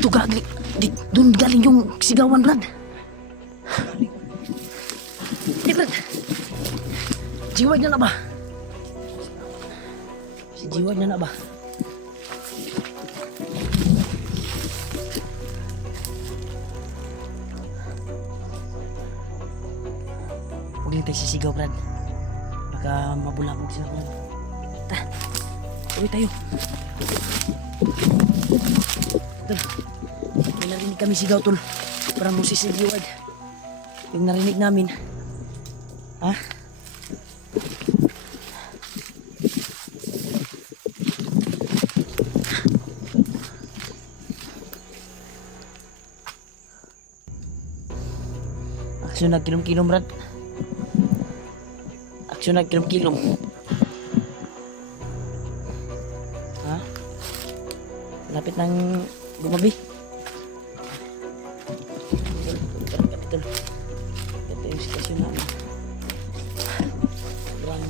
Dito galing. Doon galing yung sigawan, Brad. Hey, Brad. Jiwad na ba? Si Jiwad na ba? Huwag lang tayo sisigaw, Brad. Baka mabulabog sila, Brad. Uwi tayo. Tol, may narinig kami sigaw, Tol. Parang musis si Jiwad. Yung narinig namin. Ha? Aksyon nagkilom-kilom, Brad. Aksyon nagkilom-kilom. Ha? Lapit ng gumabi. Ito yung sitwasyon namin. Sobrang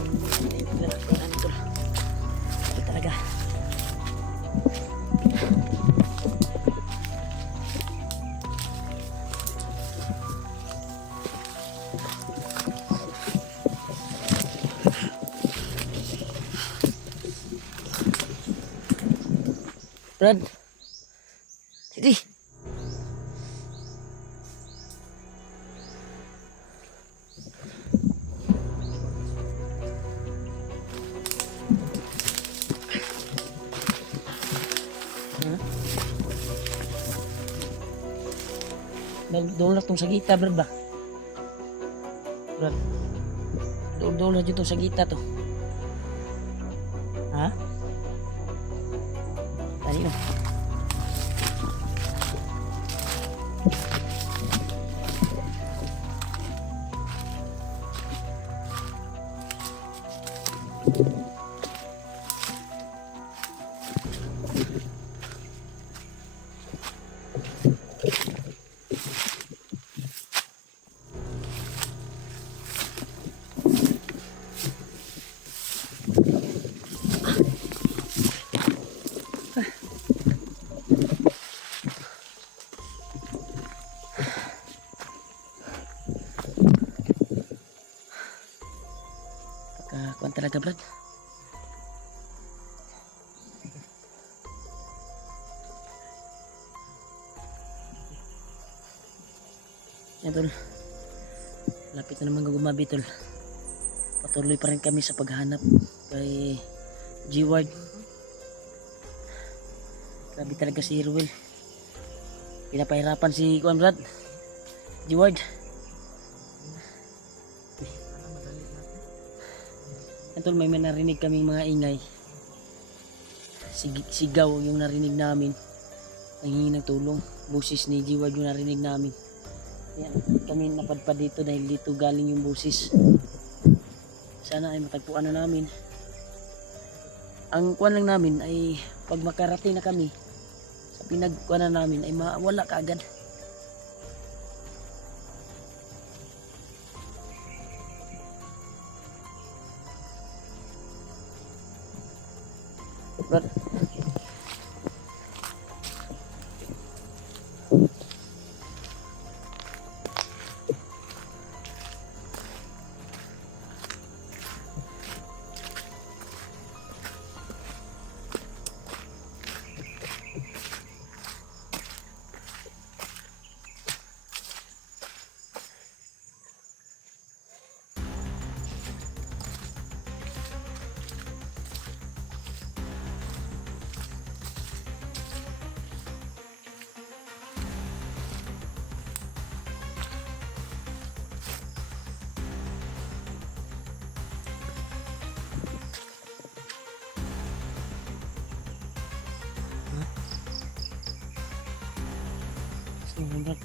pinagkakunan ito. Ito talaga. Brad. Sige. Doon lang itong sagita, Brad ba? Brad. Doon lang itong sagita to. Ha? Tadi na. Kuan talaga, Brad. Yan, Tol. Lapit na naman gumabi, Tol. Patuloy pa rin kami sa paghahanap kay G-Ward. Grabe talaga si Ruel. Pinapahirapan si Kuan, Brad. G-Ward. Tol, may narinig kaming mga ingay. Sigaw yung narinig namin. Nanghingi ng tulong. Busis ni Jiwad yung narinig namin. Kaya kami napadpad dito dahil dito galing yung busis. Sana ay matagpuan na namin. Ang kuwan lang namin ay pag makarating na kami sa pinagkuwan na namin ay mawala kaagad. Brad. Brad.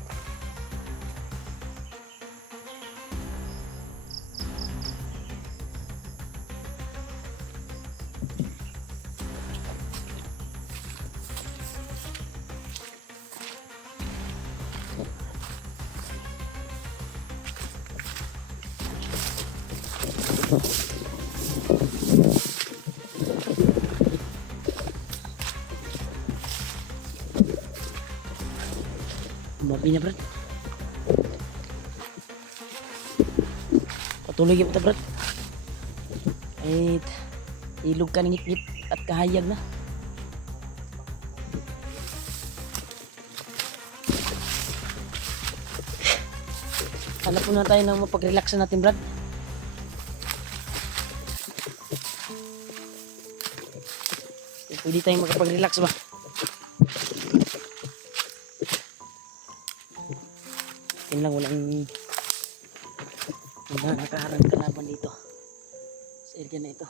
Mabi na brad. Patuloy kita brad. Ay ilog ka ng ngit-ngit at kahayag na. Hanap po na tayo ng mapag-relax natin brad. Pwede tayong makapag-relax ba? Yun lang, walang nakaharang kalaban dito sa area na ito.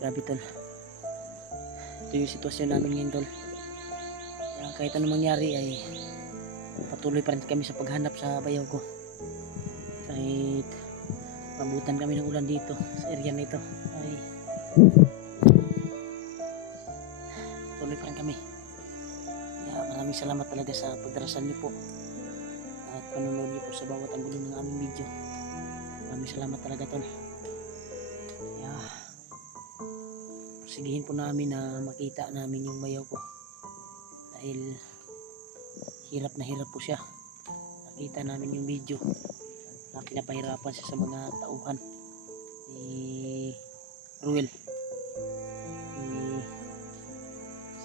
Grabe tol. Ito yung sitwasyon namin ngayon tol. Kaya kahit anong mangyari ay patuloy pa rin kami sa paghanap sa bayaw ko. Kahit mabutan kami ng ulan dito sa area na ito ay patuloy pa rin kami. Kaya maraming salamat talaga sa pagdarasal niyo po at panonood niyo po sa bawat anggulo ng aming video. Maraming salamat talaga tol. Kaya sigihin po namin na makita namin yung bayaw ko dahil hirap na hirap po siya. Nakita namin yung video na pinapahirapan siya sa mga tauhan ni Ruel.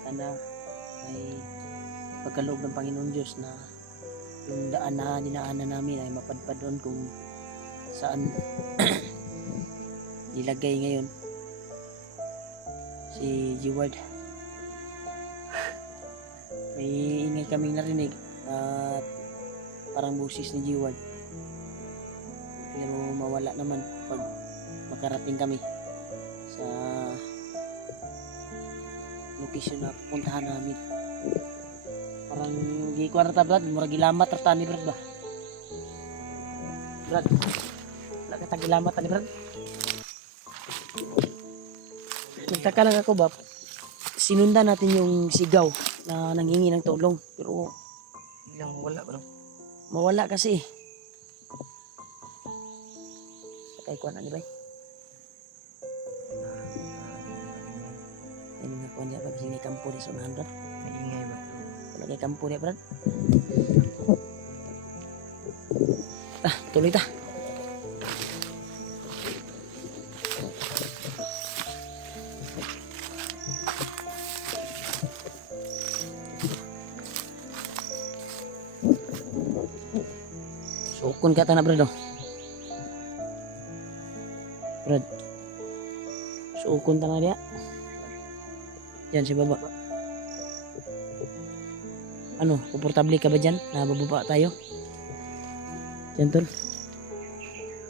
Sana ay pagkaloob ng Panginoon Diyos na yung daan na dinaanan namin ay mapadpad doon kung saan nilagay ngayon si Jeward. May ingay kaming narinig at parang busis ni Jeward, pero mawala naman pag makarating kami sa location na pupuntahan namin. Parang di ko rata brad, murag gilamat rata ni brad ba? Brad, wala ka gilamat ni brad. Nagtaka lang ako ba, sinundan natin yung sigaw na nanghingi ng tulong, pero Biglang wala ba? mawala kasi. Sakay ko na ni bay. Ay mga kuha niya ba kasi may kampo di sa unahan brad. May ingay ba? Wala kay kampo niya brad. Tuloy ta. Sukun ka na brad oh. Brad. Sukun ta na dia. Diyan si baba. Ano, komportable ka ba dyan? Nabababa tayo? Diyan tol.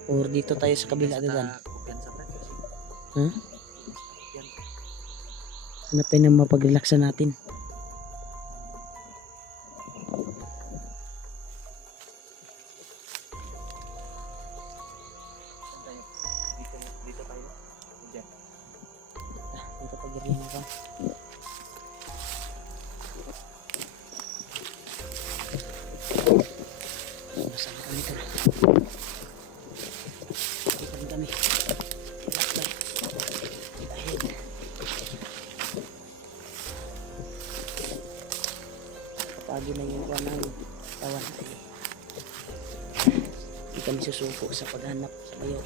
Or dito tayo sa kabila dyan. Huh? Hanap tayo ng mapag-relaxan natin. Dito tayo. Diyan. Dito tayo rin ako. Masama kami tol. Dito rin kami. Relax lang. Dahil kapag na yung kuha ng tawan ay hindi kami susuko sa paghanap sa bayaw.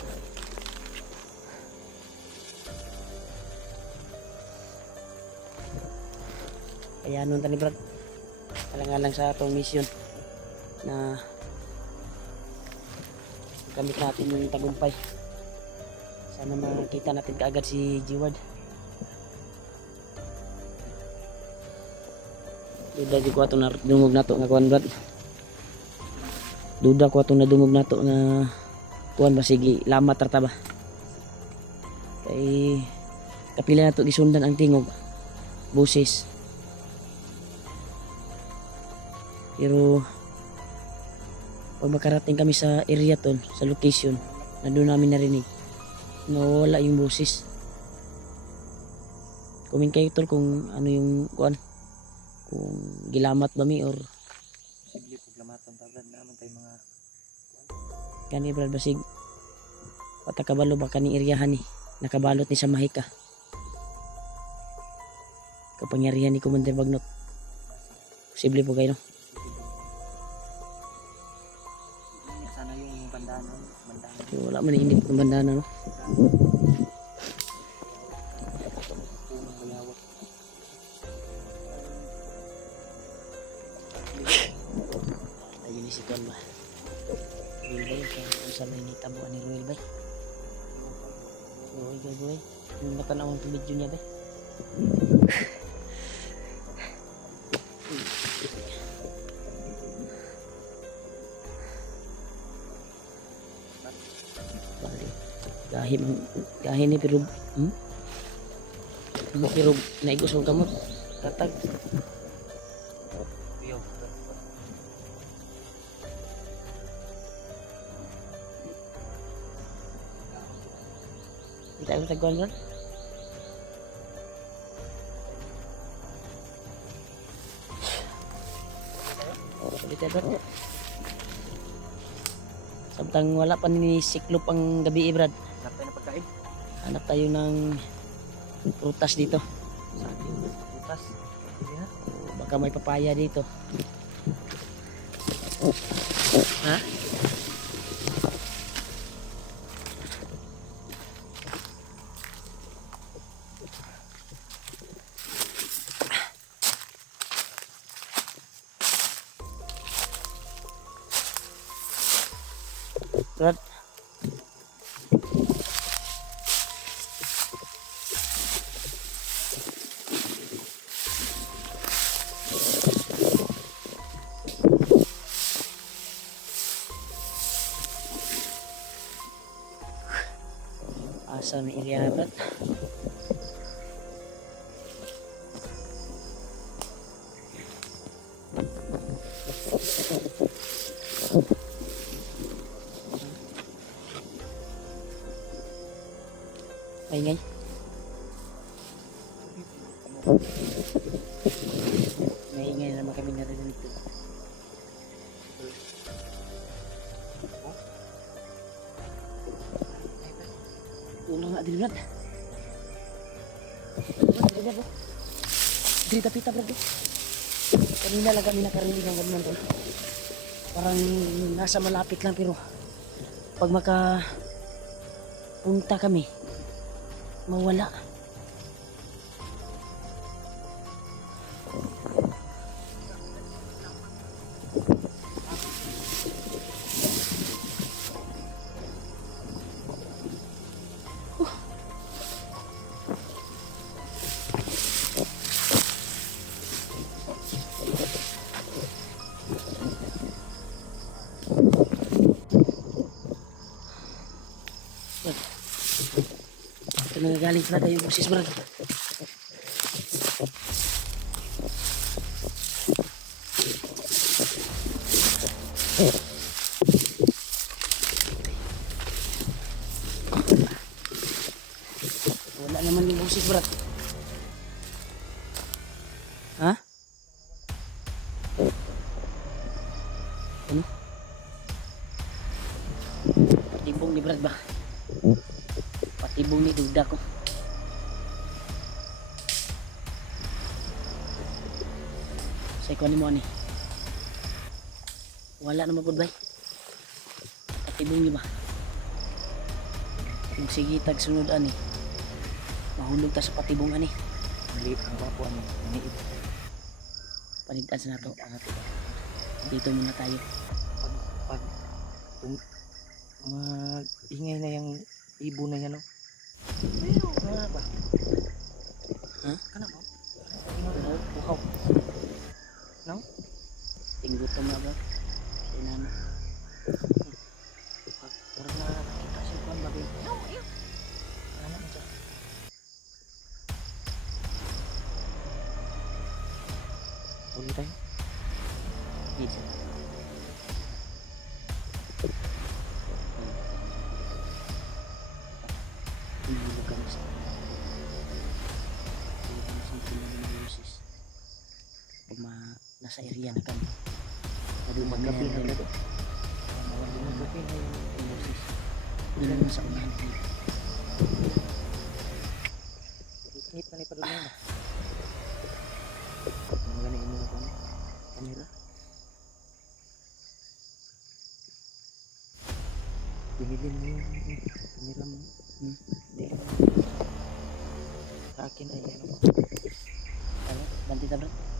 Kaya nun tani brad, alang-alang sa atong mission na gamit natin yung tagumpay. Sana makita natin kaagad si Jeward. Duda di ko ato na dungog nato nga kuan brad. Duda ko ato na dungog nato nga kuan ba sige lamat rata ba. Kay kapila nato gisundan ang tingog busis. Pero pag makarating kami sa area tol, sa location na doon namin narinig, nawala yung boses. Comment kayo tol kung ano yung kuan, kung gilamat ba mi or Posible problema matang Brad naman tayo mga Kani Brad basig patakabalo ba kaning eryahan ni nakabalot ni sa mahika. Kapangyarihan ni Commander Bagnot. Posible po kayo no? sana yung bandana. Wala man init ng bandana no. Punong malawak. Ayun ni si Tuan ba. Ruel Bay kung saan may nitabo ni Ruel Bay. Ruel Bay. Yung natanawang sa video niya ba. Gahin ni pero pero naigos ang kamot katag Yo. kita yung tagwan ron dito ron samtang wala pa ni siklop ang gabi Brad. Hanap tayo ng pagkain. Hanap tayo ng prutas dito. Sa atin, butas. Sige na. Baka may papaya dito. Ha? Brad. Asa may area Brad. Maingay. Maingay na naman kami narinig dito. Ulang nga din Brad. Diri tapita Brad. Kanina lang kami nakarinig ng ganun doon. Parang nasa malapit lang pero pag punta kami mawala. Ito nangagaling pala yung boses Brad. Wala naman yung boses Brad. Ha? Ano? Patibong ni Brad ba? Patibong ni duda ko. Sa ikaw ni mo ani. Wala naman good bay. Patibong ni ba? Kung sige tag sunod ani. Mahulog ta sa patibong ani. Maliit ang bapo ano. Maliit. Paligtan sa nato. Dito muna tayo. Pag ingay na yung ibo na yan, no? Ayaw, nga ba? Ha? Kana mo? Bukaw. No? Tinggo to na ba? Inano. Pag na nakita siya kung babi. No, ayaw. Ano mo siya? Tuloy tayo. Dito. Hindi kami sa nasa area na kami Lumagabi na brad. Lumagabi na yung boses. Ilan mo sa unahan. Ngit na ni padulong na. Magaling mo na kami. Kamera. Pinilin mo yung kamera mo. Hindi. Sa akin ay ano. Ano? Banti ta bro.